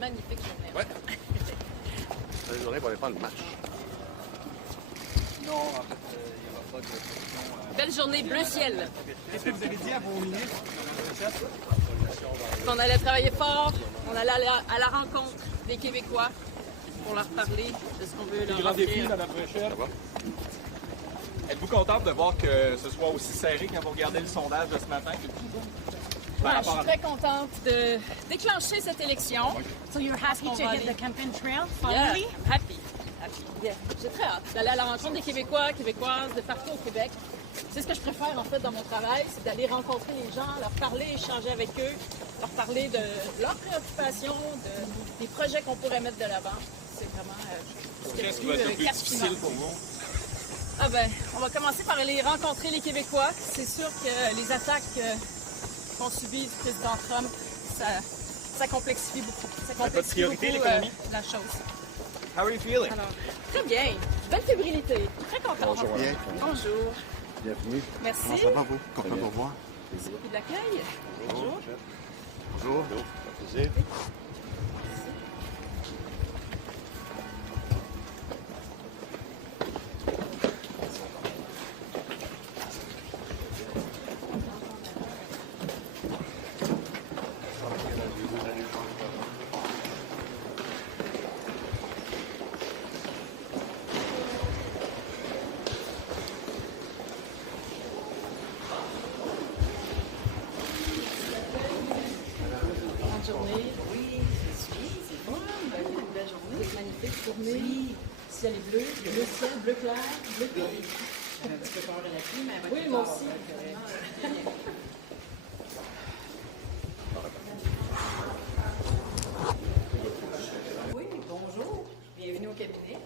magnifique journée. Ouais. La journée pour aller prendre le match. Non, en fait, il n'y aura pas de question. Belle journée, bleu ciel. Qu'est-ce que vous avez dit à vos ministres? On allait travailler fort, on allait à la rencontre des Québécois pour leur parler de ce qu'on veut leur Grand défi, offrir. Mme Fréchette. Êtes-vous contente de voir que ce soit aussi serré quand vous regardez le sondage de ce matin? Ouais, je suis très contente de déclencher cette élection. So you're happy On to va hit aller. the campaign trail Yeah, finally? happy. Yeah. J'ai très hâte d'aller à la rencontre des Québécois, Québécoises de partout au Québec. C'est ce que je préfère en fait dans mon travail, c'est d'aller rencontrer les gens, leur parler, échanger avec eux, leur parler de leurs préoccupations, des projets qu'on pourrait mettre de l'avant. C'est vraiment Qu'est-ce qui va être le plus captivant. difficile pour vous? Ah ben, on va commencer par aller rencontrer les Québécois. C'est sûr que les attaques qu'on subit du président Trump, ça complexifie beaucoup. Ça complexifie priorité, beaucoup l'économie? la chose. How are you feeling? Alors, très bien. Belle fébrilité. Très contente. Bonjour. Bien. Bonjour. Bienvenue. Merci. Comment ça va, vous? Content de vous voir. Merci beaucoup de l'accueil. Bonjour. Bonjour. Plaisir. Bonne journée. Oui, c'est bon. Une belle journée. C'est magnifique journée. Oui. Ciel est bleu, bleu ciel, bleu clair, bleu clair. J'avais un petit peu peur de la pluie, mais avec Oui, le moi temps, aussi. Oui, bonjour. Bienvenue au cabinet.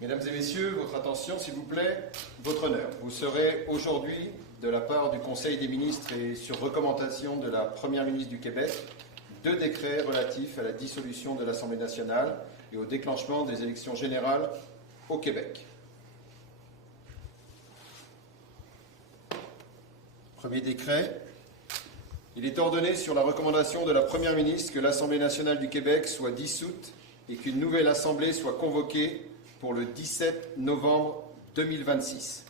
Mesdames et messieurs, votre attention s'il vous plaît, votre honneur. Vous serez aujourd'hui, de la part du Conseil des ministres et sur recommandation de la Première ministre du Québec, 2 décrets relatifs à la dissolution de l'Assemblée nationale et au déclenchement des élections générales au Québec. Premier décret. Il est ordonné sur la recommandation de la Première ministre que l'Assemblée nationale du Québec soit dissoute et qu'une nouvelle Assemblée soit convoquée pour le 17 novembre 2026.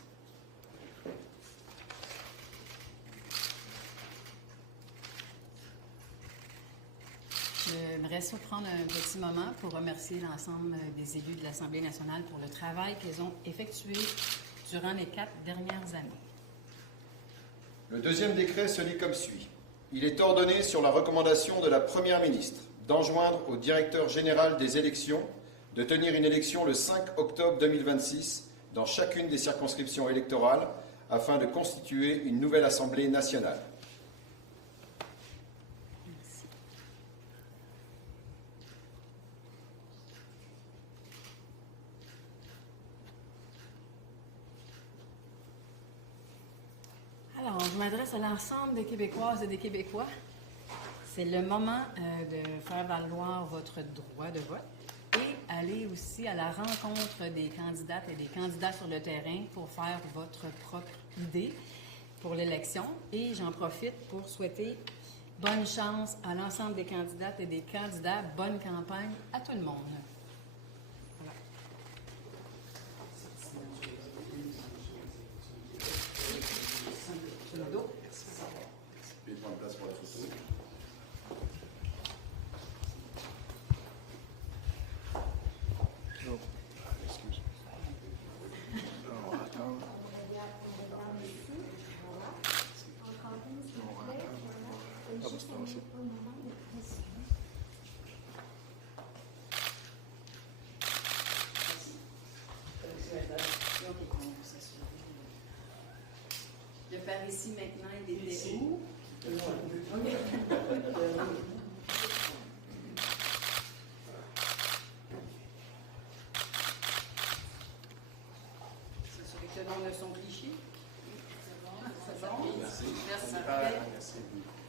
J'aimerais ça prendre un petit moment pour remercier l'ensemble des élus de l'Assemblée nationale pour le travail qu'ils ont effectué durant les 4 dernières années. Le deuxième décret se lit comme suit. Il est ordonné sur la recommandation de la Première ministre d'enjoindre au directeur général des élections de tenir une élection le 5 octobre 2026 dans chacune des circonscriptions électorales afin de constituer une nouvelle Assemblée nationale. Alors, je m'adresse à l'ensemble des Québécoises et des Québécois. C'est le moment de faire valoir votre droit de vote et aller aussi à la rencontre des candidates et des candidats sur le terrain pour faire votre propre idée pour l'élection. Et j'en profite pour souhaiter bonne chance à l'ensemble des candidates et des candidats. Bonne campagne à tout le monde. Voilà. Sur le dos. Puis prendre place pour la photo. De par ici maintenant, il était où? OK.